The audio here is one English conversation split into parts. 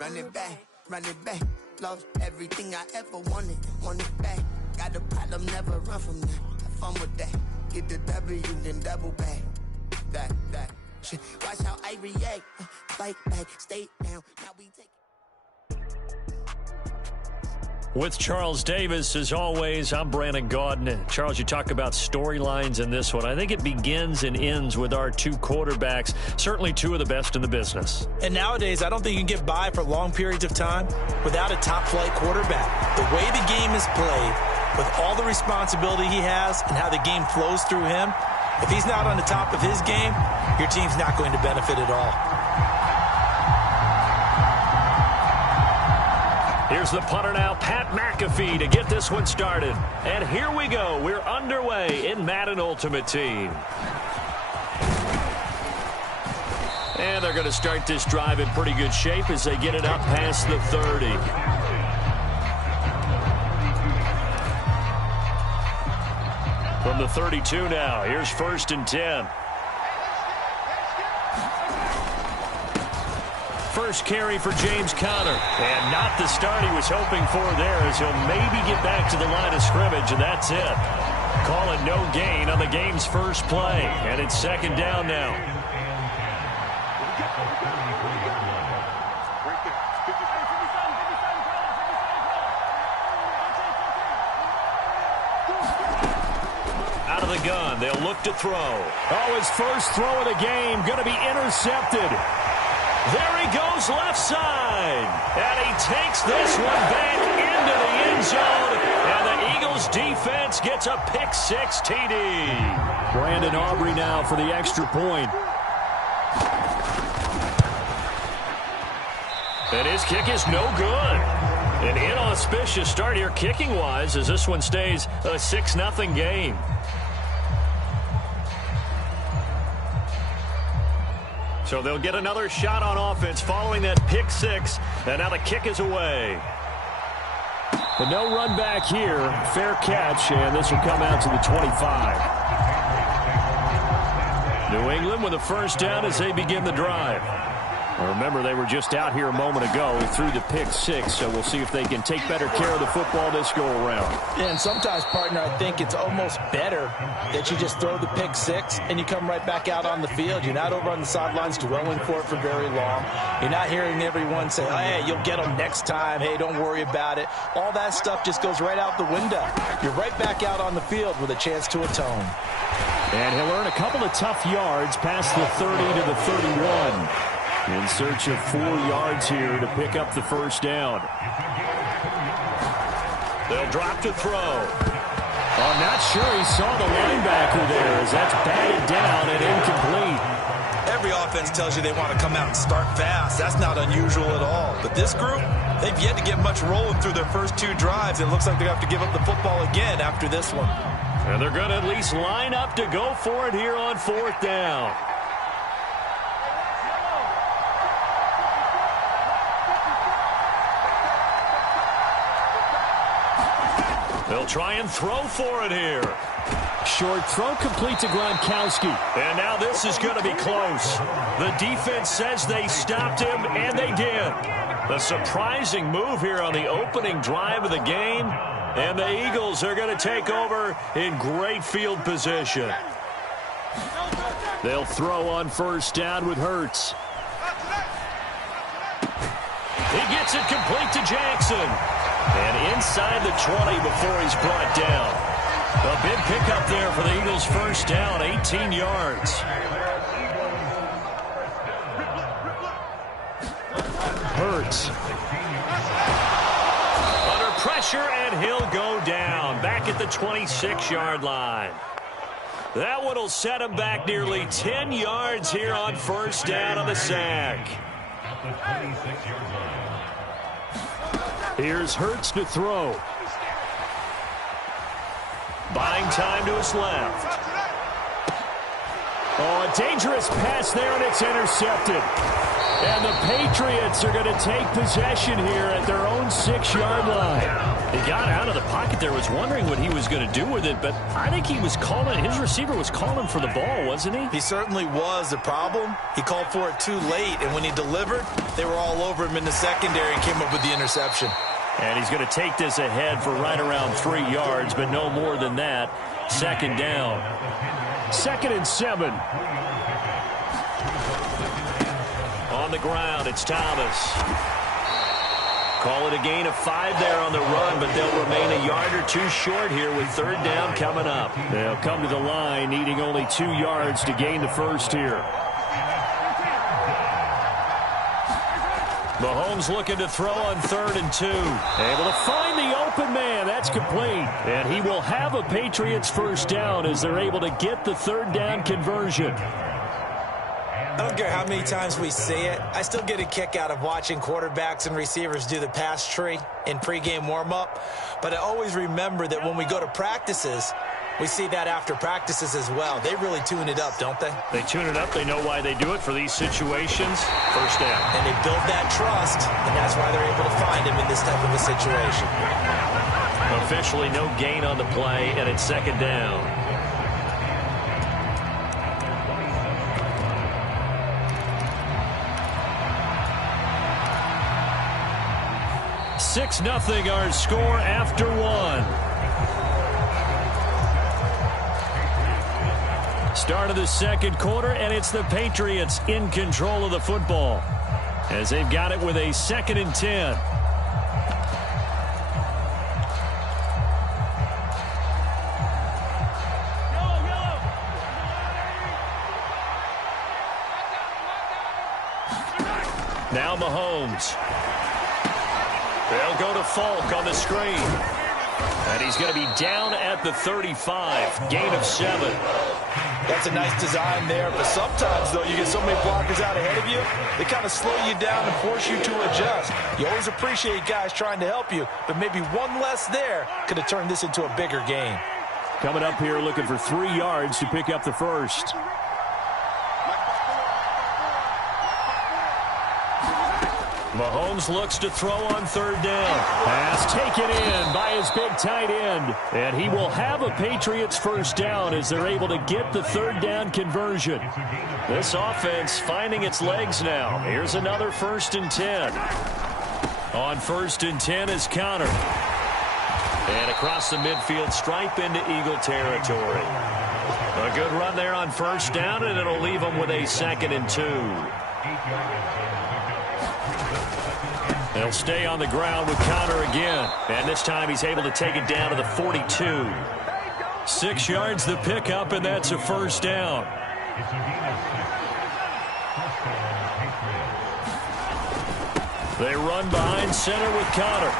Run it back. Lost everything I ever wanted it back. Got a problem, never run from that. Have fun with that. Get the W, then double back. That shit. Watch how I react. Fight back, stay down. Now we take. With Charles Davis, as always, I'm Brandon Gaudin. Charles, you talk about storylines in this one. I think it begins and ends with our two quarterbacks, certainly two of the best in the business. And nowadays, I don't think you can get by for long periods of time without a top-flight quarterback. The way the game is played, with all the responsibility he has and how the game flows through him, if he's not on the top of his game, your team's not going to benefit at all. Here's the punter now, Pat McAfee, to get this one started. And here we go. We're underway in Madden Ultimate Team. And they're going to start this drive in pretty good shape as they get it up past the 30. From the 32 now, here's 1st and 10. First carry for James Conner. And not the start he was hoping for there, as he'll maybe get back to the line of scrimmage, and that's it. Call it no gain on the game's first play. And it's 2nd down now. Out of the gun, they'll look to throw. Oh, his first throw of the game, going to be intercepted. There he goes left side. And he takes this one back into the end zone. And the Eagles defense gets a pick-6 TD. Brandon Aubrey now for the extra point. And his kick is no good. An inauspicious start here kicking-wise as this one stays a 6-0 game. So they'll get another shot on offense following that pick-6, and now the kick is away. But no run back here. Fair catch, and this will come out to the 25. New England with a first down as they begin the drive. Well, remember, they were just out here a moment ago through the pick-6, so we'll see if they can take better care of the football this go-around. And sometimes, partner, I think it's almost better that you just throw the pick-6 and you come right back out on the field. You're not over on the sidelines dwelling for it for very long. You're not hearing everyone say, hey, you'll get them next time. Hey, don't worry about it. All that stuff just goes right out the window. You're right back out on the field with a chance to atone. And he'll earn a couple of tough yards past the 30 to the 31. In search of 4 yards here to pick up the first down. They'll drop to throw. I'm not sure he saw the linebacker there as that's batted down and incomplete. Every offense tells you they want to come out and start fast. That's not unusual at all. But this group, they've yet to get much rolling through their first 2 drives. It looks like they have to give up the football again after this one. And they're going to at least line up to go for it here on 4th down. They'll try and throw for it here. Short throw complete to Gronkowski. And now this is going to be close. The defense says they stopped him, and they did. A surprising move here on the opening drive of the game. And the Eagles are going to take over in great field position. They'll throw on first down with Hurts. He gets it complete to Jackson. And inside the 20 before he's brought down. A big pickup there for the Eagles' first down, 18 yards. Hurts. Under pressure, and he'll go down. Back at the 26-yard line. That one will set him back nearly 10 yards here on first down on the sack. Here's Hurts to throw. Buying time to his left. Oh, a dangerous pass there, and it's intercepted. And the Patriots are going to take possession here at their own 6-yard line. He got out of the pocket there, was wondering what he was going to do with it, but I think he was calling, his receiver was calling for the ball, wasn't he? He certainly was. The problem, he called for it too late, and when he delivered, they were all over him in the secondary and came up with the interception. And he's going to take this ahead for right around 3 yards, but no more than that. Second down. 2nd and 7. On the ground, it's Thomas. Call it a gain of 5 there on the run, but they'll remain a yard or 2 short here with 3rd down coming up. They'll come to the line needing only 2 yards to gain the first here. Mahomes looking to throw on 3rd and 2. Able to find the open man. That's complete. And he will have a Patriots first down as they're able to get the 3rd down conversion. I don't care how many times we see it. I still get a kick out of watching quarterbacks and receivers do the pass tree in pregame warm-up. But I always remember that when we go to practices, we see that after practices as well. They really tune it up, don't they? They tune it up. They know why they do it for these situations. First down. And they build that trust, and that's why they're able to find him in this type of a situation. Officially no gain on the play, and it's 2nd down. $6-0 our score after 1. Start of the 2nd quarter, and it's the Patriots in control of the football as they've got it with a 2nd and 10. Now Mahomes. They'll go to Falk on the screen. And he's going to be down at the 35. Gain of 7. That's a nice design there, but sometimes, though, you get so many blockers out ahead of you, they kind of slow you down and force you to adjust. You always appreciate guys trying to help you, but maybe one less there could have turned this into a bigger game. Coming up here looking for 3 yards to pick up the first. Mahomes looks to throw on 3rd down. Pass taken in by his big tight end. And he will have a Patriots first down as they're able to get the 3rd down conversion. This offense finding its legs now. Here's another 1st and 10. On 1st and 10 is Connor. And across the midfield stripe into Eagle territory. A good run there on 1st down, and it'll leave them with a 2nd and 2. They'll stay on the ground with Connor again. And this time he's able to take it down to the 42. 6 yards the pickup, and that's a 1st down. They run behind center with Connor.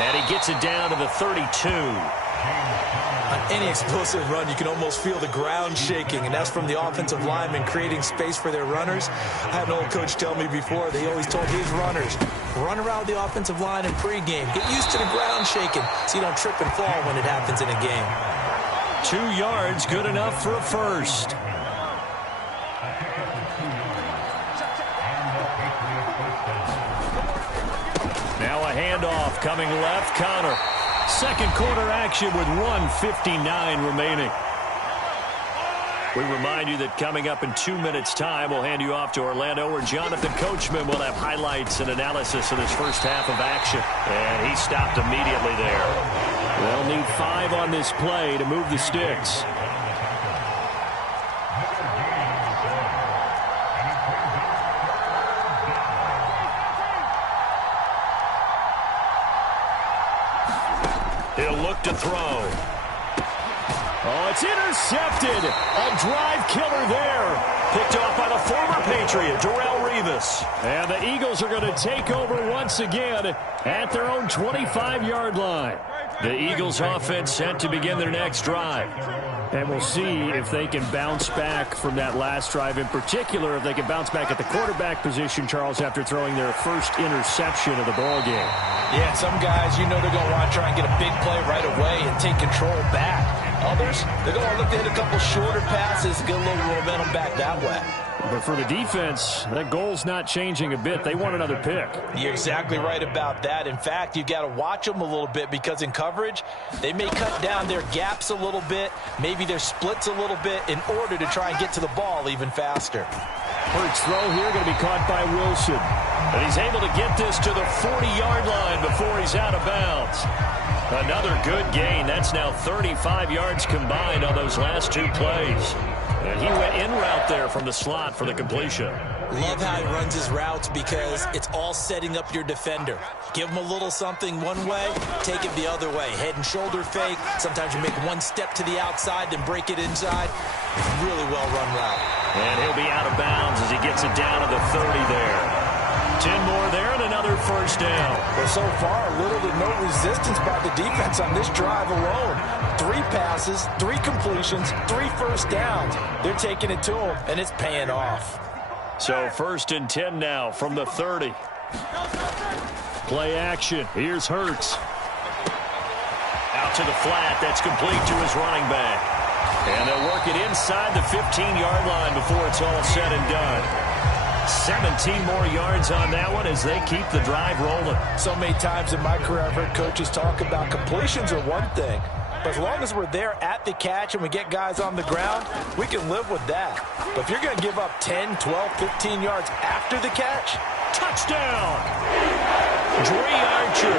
And he gets it down to the 32. On any explosive run, you can almost feel the ground shaking, and that's from the offensive linemen creating space for their runners. I had an old coach tell me before, they always told his runners, run around the offensive line in pregame. Get used to the ground shaking so you don't trip and fall when it happens in a game. 2 yards, good enough for a first. Now a handoff coming left, Connor. 2nd quarter action with 1:59 remaining. We remind you that coming up in 2 minutes' time, we'll hand you off to Orlando, where Jonathan Coachman will have highlights and analysis of this first half of action. And he stopped immediately there. They'll need 5 on this play to move the sticks. He'll look to throw. Oh, it's intercepted. A drive killer there. Picked off by the former Patriot, Darrelle Revis. And the Eagles are going to take over once again at their own 25-yard line. The Eagles offense set to begin their next drive. And we'll see if they can bounce back from that last drive. In particular, if they can bounce back at the quarterback position, Charles, after throwing their first interception of the ball game. Yeah, some guys, you know they're going to want to try and get a big play right away and take control back. Others, they're going to look to hit a couple shorter passes, get a little momentum back that way. But for the defense, that goal's not changing a bit. They want another pick. You're exactly right about that. In fact, you've got to watch them a little bit, because in coverage, they may cut down their gaps a little bit, maybe their splits a little bit, in order to try and get to the ball even faster. Hurts throw here going to be caught by Wilson. And he's able to get this to the 40-yard line before he's out of bounds. Another good gain. That's now 35 yards combined on those last two plays. And he went in route there from the slot for the completion. Love how he runs his routes because it's all setting up your defender. Give him a little something one way, take it the other way. Head and shoulder fake. Sometimes you make one step to the outside, then break it inside. It's a really well-run route. And he'll be out of bounds as he gets it down to the 30 there. 10 more there and another first down. Well, so far, little to no resistance by the defense on this drive alone. 3 passes, 3 completions, 3 first downs. They're taking it to him, and it's paying off. So 1st and 10 now from the 30. Play action. Here's Hurts. Out to the flat. That's complete to his running back. And they'll work it inside the 15-yard line before it's all said and done. 17 more yards on that one as they keep the drive rolling. So many times in my career I've heard coaches talk about completions are one thing. But as long as we're there at the catch and we get guys on the ground, we can live with that. But if you're going to give up 10, 12, 15 yards after the catch, touchdown! Dre Archer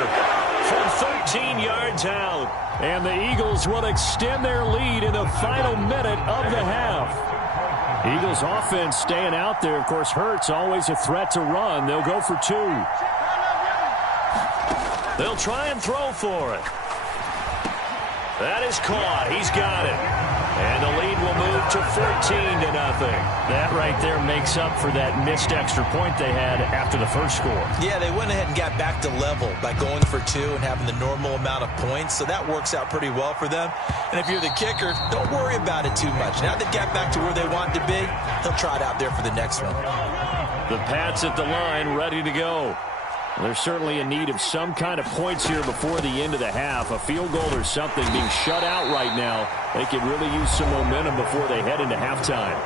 from 13 yards out. And the Eagles will extend their lead in the final minute of the half. Eagles offense staying out there. Of course, Hurts always a threat to run. They'll go for 2. They'll try and throw for it. That is caught. He's got it. And the lead will move to 14-0. That right there makes up for that missed extra point they had after the first score. Yeah, they went ahead and got back to level by going for 2 and having the normal amount of points. So that works out pretty well for them. And if you're the kicker, don't worry about it too much. Now they've got back to where they want to be, he'll try it out there for the next one. The Pats at the line ready to go. They're certainly in need of some kind of points here before the end of the half. A field goal or something being shut out right now. They could really use some momentum before they head into halftime.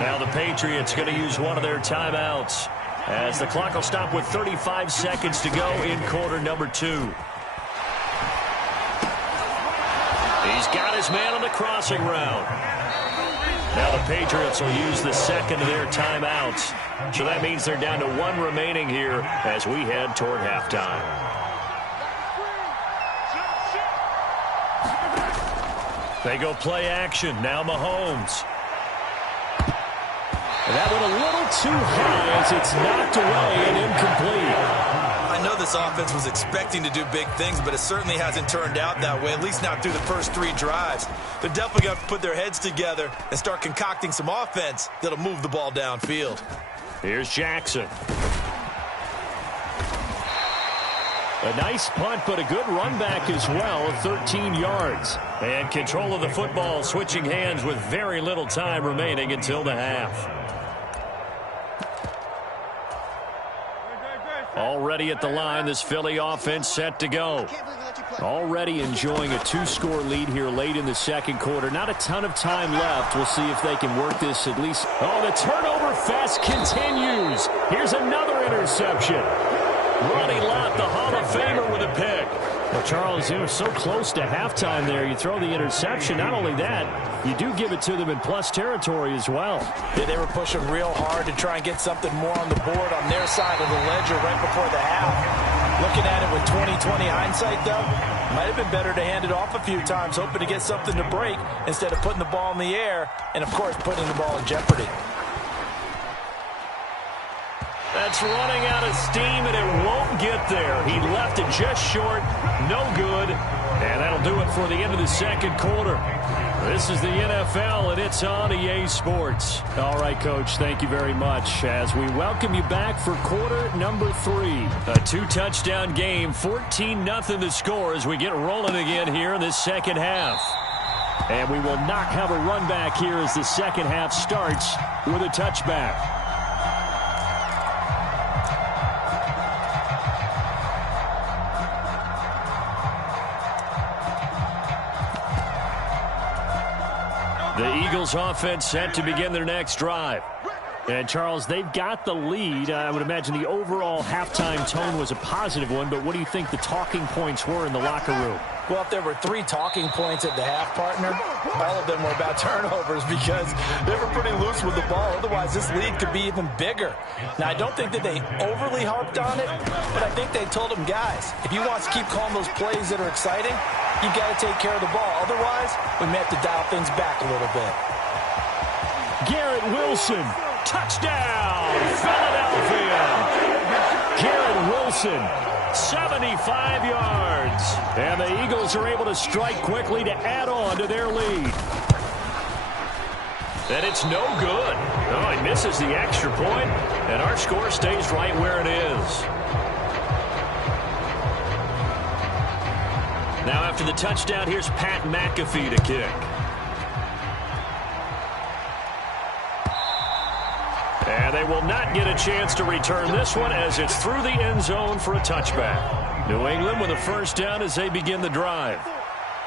Now the Patriots going to use one of their timeouts as the clock will stop with 35 seconds to go in quarter number 2. He's got his man on the crossing route. Now the Patriots will use the second of their timeouts. So that means they're down to 1 remaining here as we head toward halftime. They go play action. Now Mahomes. That one a little too high as it's knocked away and incomplete. I know this offense was expecting to do big things, but it certainly hasn't turned out that way, at least not through the first 3 drives. They're definitely going to put their heads together and start concocting some offense that'll move the ball downfield. Here's Jackson. A nice punt, but a good run back as well, 13 yards. And control of the football switching hands with very little time remaining until the half. Already at the line, this Philly offense set to go. Already enjoying a 2-score lead here late in the second quarter. Not a ton of time left. We'll see if they can work this at least. Oh, the turnover fest continues. Here's another interception. Ronnie Lott, the Hall of Famer, with a pick. Well, Charles, you were so close to halftime there. You throw the interception. Not only that, you do give it to them in plus territory as well. Yeah, they were pushing real hard to try and get something more on the board on their side of the ledger right before the half. Looking at it with 20/20 hindsight, though, might have been better to hand it off a few times, hoping to get something to break instead of putting the ball in the air and, of course, putting the ball in jeopardy. That's running out of steam, and it won't get there. He left it just short. No good. And that'll do it for the end of the second quarter. This is the NFL, and it's on EA Sports. All right, Coach, thank you very much as we welcome you back for quarter number 3. A 2-touchdown game, 14-0 the score as we get rolling again here in this second half. And we will not have a run back here as the second half starts with a touchback. The Eagles offense set to begin their next drive. And, Charles, they've got the lead. I would imagine the overall halftime tone was a positive one, but what do you think the talking points were in the locker room? Well, if there were 3 talking points at the half, partner, all of them were about turnovers because they were pretty loose with the ball. Otherwise, this lead could be even bigger. Now, I don't think that they overly harped on it, but I think they told them, guys, if you want to keep calling those plays that are exciting, you've got to take care of the ball. Otherwise, we may have to dial things back a little bit. Garrett Wilson, touchdown, Philadelphia. Garrett Wilson, 75 yards. And the Eagles are able to strike quickly to add on to their lead. And it's no good. Oh, he misses the extra point, and our score stays right where it is. Now after the touchdown, here's Pat McAfee to kick. And they will not get a chance to return this one as it's through the end zone for a touchback. New England with a first down as they begin the drive.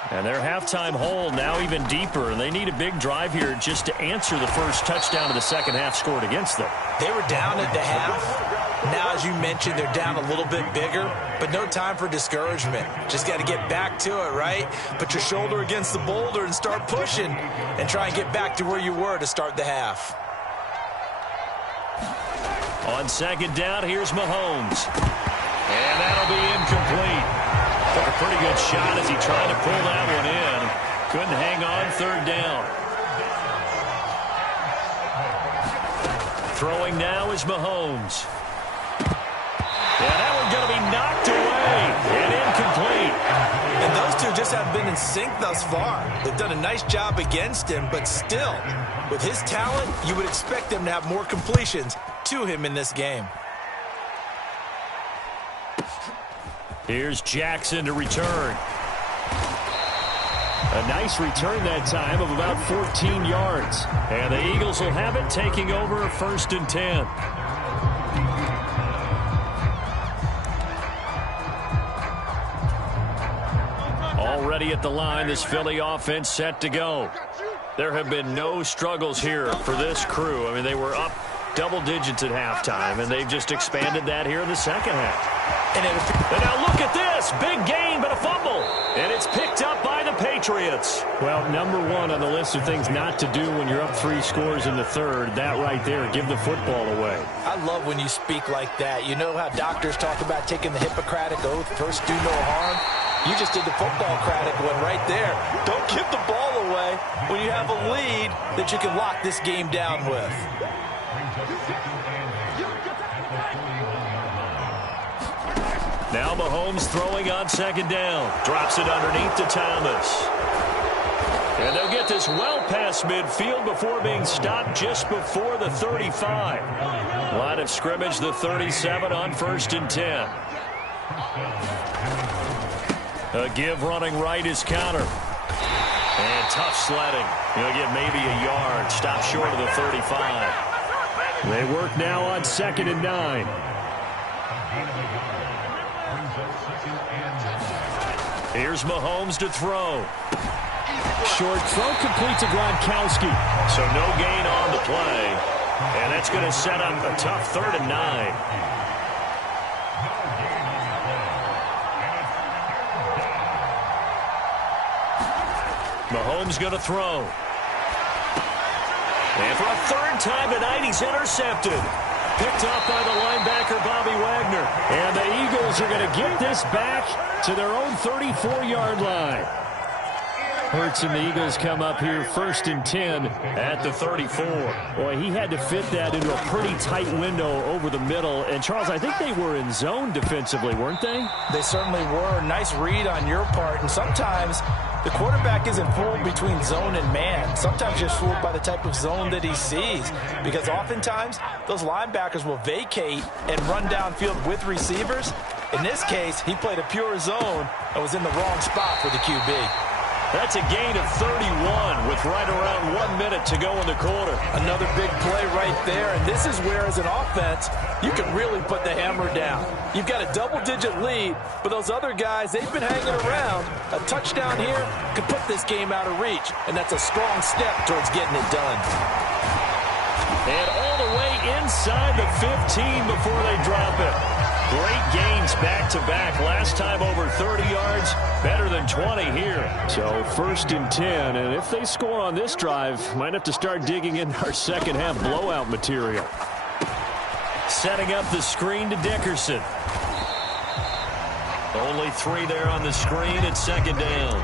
And their halftime hole now even deeper, and they need a big drive here just to answer the first touchdown of the second half scored against them. They were down at the half. Now, as you mentioned, they're down a little bit bigger, but no time for discouragement. Just got to get back to it, right? Put your shoulder against the boulder and start pushing and try and get back to where you were to start the half. On second down, here's Mahomes. And that'll be incomplete. Took a pretty good shot as he tried to pull that one in. Couldn't hang on third down. Throwing now is Mahomes. And that one's going to be knocked away and incomplete. And those two just haven't been in sync thus far. They've done a nice job against him, but still, with his talent, you would expect them to have more completions to him in this game. Here's Jackson to return. A nice return that time of about 14 yards. And the Eagles will have it, taking over 1st and 10. Already at the line, this Philly offense set to go. There have been no struggles here for this crew. I mean, they were up double digits at halftime, and they've just expanded that here in the second half. And now look at this. Big gain, but a fumble. And it's picked up by the Patriots. Well, number one on the list of things not to do when you're up 3 scores in the third, that right there, give the football away. I love when you speak like that. You know how doctors talk about taking the Hippocratic Oath, first do no harm? You just did the football-cratic one right there. Don't give the ball away when you have a lead that you can lock this game down with. Now Mahomes throwing on second down. Drops it underneath to Thomas. And they'll get this well past midfield before being stopped just before the 35. Line of scrimmage, the 37 on 1st and 10. A give running right is counter. And tough sledding. He'll get maybe a yard. Stop short of the 35. They work now on 2nd and 9. Here's Mahomes to throw. Short throw complete to Gronkowski. So no gain on the play. And that's going to set up a tough 3rd and 9. Mahomes going to throw. And for a 3rd time tonight, he's intercepted. Picked off by the linebacker, Bobby Wagner. And the Eagles are going to get this back to their own 34-yard line. Hurts and the Eagles come up here 1st and 10 at the 34. Boy, he had to fit that into a pretty tight window over the middle. And, Charles, I think they were in zone defensively, weren't they? They certainly were. Nice read on your part. And sometimes the quarterback isn't fooled between zone and man. Sometimes just fooled by the type of zone that he sees. Because oftentimes, those linebackers will vacate and run downfield with receivers. In this case, he played a pure zone and was in the wrong spot for the QB. That's a gain of 31 with right around 1 minute to go in the quarter. Another big play right there. And this is where, as an offense, you can really put the hammer down. You've got a double-digit lead, but those other guys, they've been hanging around. A touchdown here could put this game out of reach, and that's a strong step towards getting it done. And all the way inside the 15 before they drop it. Great gains back-to-back. Last time over 30 yards, better than 20 here. So 1st and 10, and if they score on this drive, might have to start digging in our second half blowout material. Setting up the screen to Dickerson. Only 3 there on the screen at 2nd down.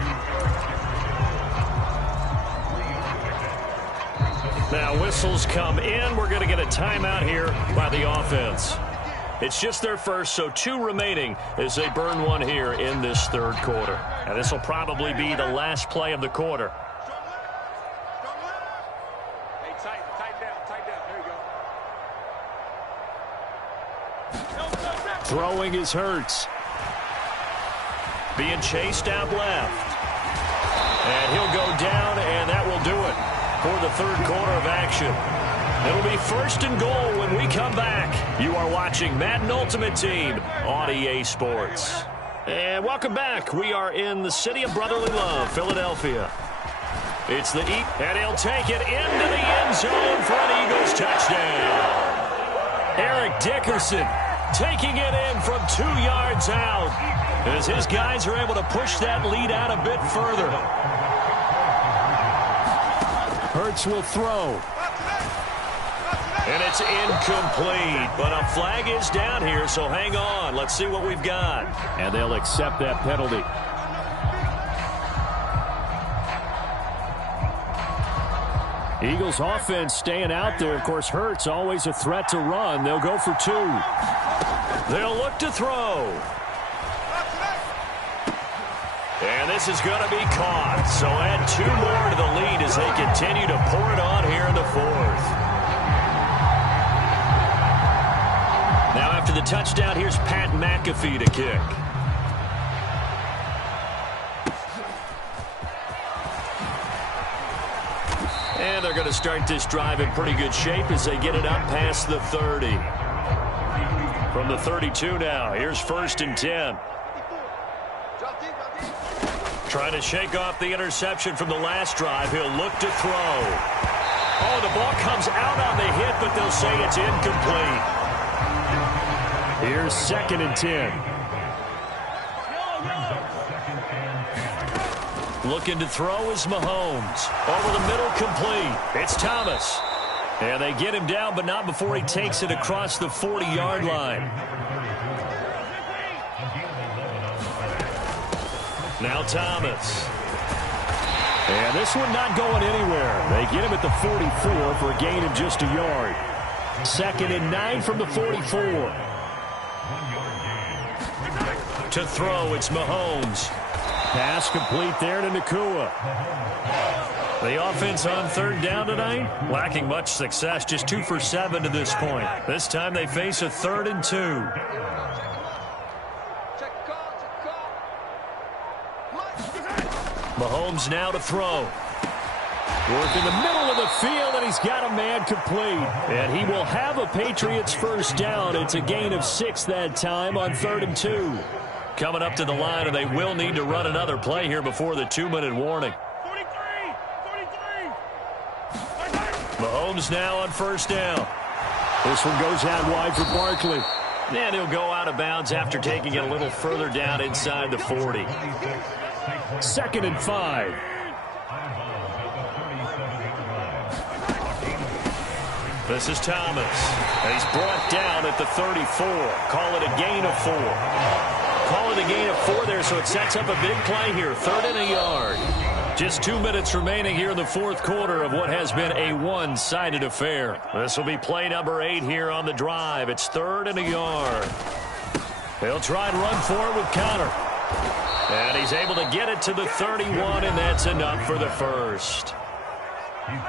Now whistles come in. We're going to get a timeout here by the offense. It's just their first, so 2 remaining as they burn one here in this 3rd quarter. And this will probably be the last play of the quarter. Hey, tighten down. There you go. Throwing is Hurts. Being chased out left. And he'll go down, and that will do it for the 3rd quarter of action. It'll be 1st and goal when we come back. You are watching Madden Ultimate Team on EA Sports. And welcome back. We are in the city of brotherly love, Philadelphia. It's the and he'll take it into the end zone for an Eagles touchdown. Eric Dickerson taking it in from 2 yards out as his guys are able to push that lead out a bit further. Hurts will throw. And it's incomplete, but a flag is down here, so hang on. Let's see what we've got. And they'll accept that penalty. Eagles offense staying out there. Of course, Hurts always a threat to run. They'll go for 2. They'll look to throw. And this is going to be caught. So add 2 more to the lead as they continue to pour it on here in the 4th. Now after the touchdown, here's Pat McAfee to kick. And they're going to start this drive in pretty good shape as they get it up past the 30. From the 32 now, here's 1st and 10. Trying to shake off the interception from the last drive. He'll look to throw. Oh, the ball comes out on the hit, but they'll say it's incomplete. Here's 2nd and 10. Looking to throw is Mahomes. Over the middle, complete. It's Thomas. And they get him down, but not before he takes it across the 40-yard line. Now Thomas. And this one not going anywhere. They get him at the 44 for a gain of just a yard. 2nd and 9 from the 44. To throw, it's Mahomes. Pass complete there to Nacua. The offense on 3rd down tonight, lacking much success, just 2 for 7 to this point. This time they face a 3rd and 2. Mahomes now to throw. Work in the middle of the field, and he's got a man complete. And he will have a Patriots 1st down. It's a gain of 6 that time on 3rd and 2. Coming up to the line, and they will need to run another play here before the 2-minute warning. 43. Mahomes now on 1st down. This one goes out wide for Barkley. And he'll go out of bounds after taking it a little further down inside the 40. 2nd and 5. This is Thomas. And he's brought down at the 34. Call it a gain of 4. Call it a gain of 4 there, so it sets up a big play here. 3rd and a yard. Just 2 minutes remaining here in the 4th quarter of what has been a one-sided affair. This will be play number 8 here on the drive. It's 3rd and a yard. They'll try and run for it with Conner. And he's able to get it to the 31, and that's enough for the 1st.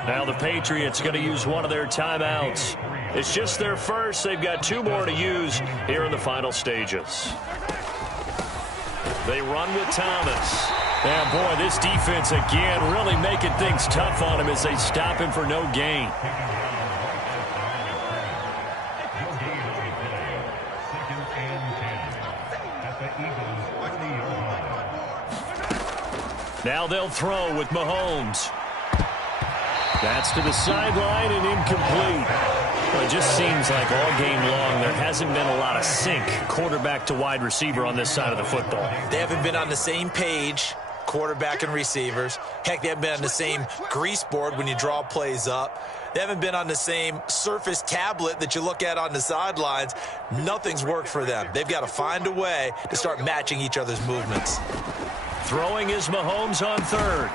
Now the Patriots going to use one of their timeouts. It's just their 1st. They've got 2 more to use here in the final stages. They run with Thomas. Yeah, boy, this defense again really making things tough on him as they stop him for no gain. Now they'll throw with Mahomes. That's to the sideline and incomplete. Well, it just seems like all game long there hasn't been a lot of sync quarterback to wide receiver on this side of the football. They haven't been on the same page, quarterback and receivers. Heck, they haven't been on the same grease board when you draw plays up. They haven't been on the same surface tablet that you look at on the sidelines. Nothing's worked for them. They've got to find a way to start matching each other's movements. Throwing is Mahomes on third.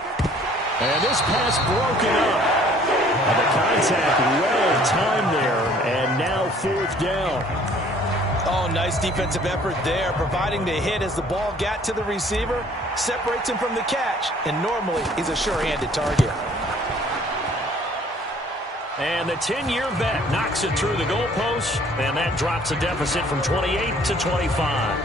And this pass broken up. And the contact well timed there, and now fourth down. Oh, nice defensive effort there, providing the hit as the ball got to the receiver, separates him from the catch, and normally he's a sure-handed target. And the 10-year vet knocks it through the goalpost, and that drops a deficit from 28 to 25.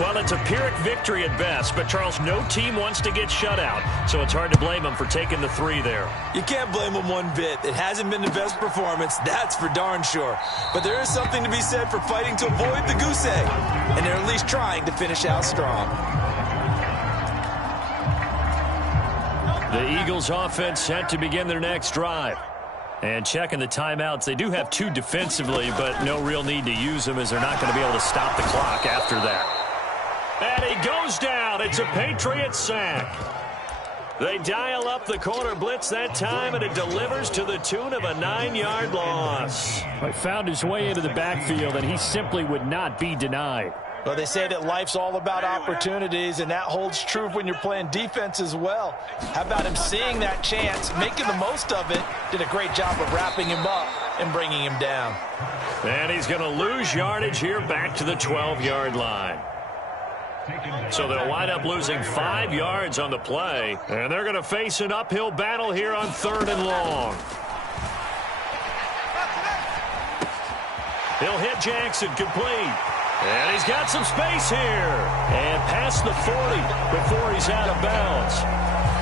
Well, it's a Pyrrhic victory at best, but, Charles, no team wants to get shut out, so it's hard to blame them for taking the 3 there. You can't blame them one bit. It hasn't been the best performance, that's for darn sure. But there is something to be said for fighting to avoid the goose egg, and they're at least trying to finish out strong. The Eagles offense set to begin their next drive. And checking the timeouts, they do have 2 defensively, but no real need to use them as they're not going to be able to stop the clock after that. And he goes down. It's a Patriot sack. They dial up the corner blitz that time, and it delivers to the tune of a 9-yard loss. He found his way into the backfield, and he simply would not be denied. Well, they say that life's all about opportunities, and that holds true when you're playing defense as well. How about him seeing that chance, making the most of it, did a great job of wrapping him up and bringing him down. And he's going to lose yardage here back to the 12-yard line. So they'll wind up losing 5 yards on the play, and they're going to face an uphill battle here on 3rd and long. He'll hit Jackson complete. And he's got some space here. And past the 40 before he's out of bounds.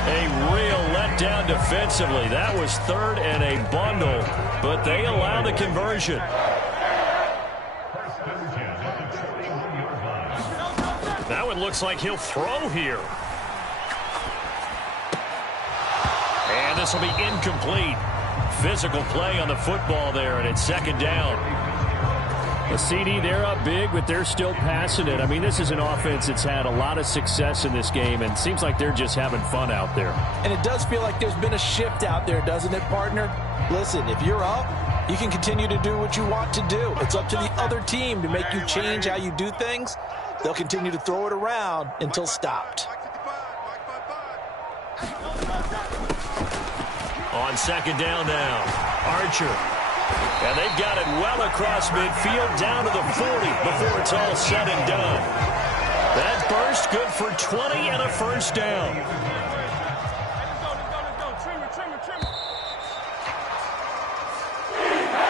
A real letdown defensively. That was 3rd and a bundle, but they allow the conversion. That one looks like he'll throw here. And this will be incomplete. Physical play on the football there, and it's 2nd down. The CD, they're up big, but they're still passing it. I mean, this is an offense that's had a lot of success in this game, and it seems like they're just having fun out there. And it does feel like there's been a shift out there, doesn't it, partner? Listen, if you're up, you can continue to do what you want to do. It's up to the other team to make you change how you do things. They'll continue to throw it around until stopped. On 2nd down now, Archer. And they've got it well across midfield down to the 40 before it's all said and done. That burst good for 20 and a 1st down.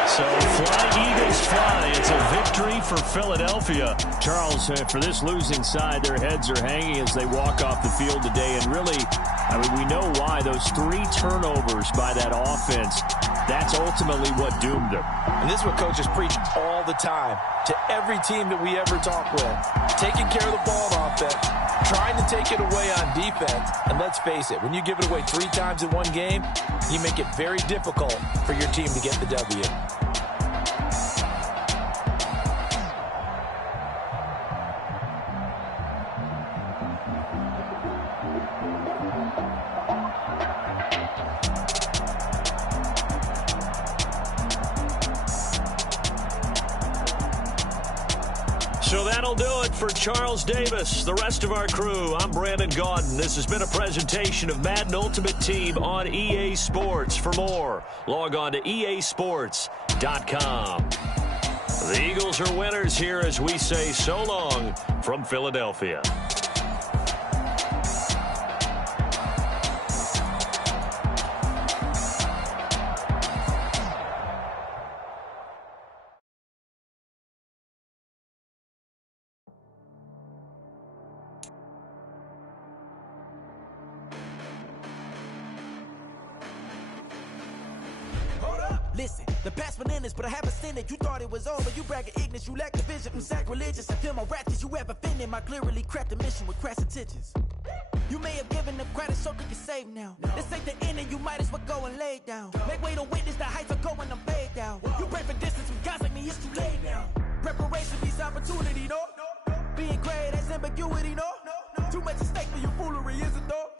So fly, Eagles, fly. It's a victory for Philadelphia. Charles, for this losing side, their heads are hanging as they walk off the field today. And really, I mean, we know why. Those 3 turnovers by that offense, that's ultimately what doomed them. And this is what coaches preach all the time to every team that we ever talk with. Taking care of the ball on offense, trying to take it away on defense. And let's face it, when you give it away 3 times in one game, you make it very difficult for your team to get the W. So that'll do it for Charles Davis, the rest of our crew. I'm Brandon Gaudin. This has been a presentation of Madden Ultimate Team on EA Sports. For more, log on to easports.com. The Eagles are winners here as we say so long from Philadelphia. Listen, the past bananas, but I haven't seen it. You thought it was over. You bragging ignorance, you lack the vision. I'm sacrilegious. I feel my wrath. Did you ever offended? My clearly cracked the mission with crass intentions. You may have given them credit, so you can save now. This ain't the end, and you might as well go and lay down. Make way to witness the heights of going, I'm paid down. You pray for distance with guys like me, it's too late now. Preparation means opportunity, no? Being great has ambiguity, no? Too much at stake for your foolery, is it though?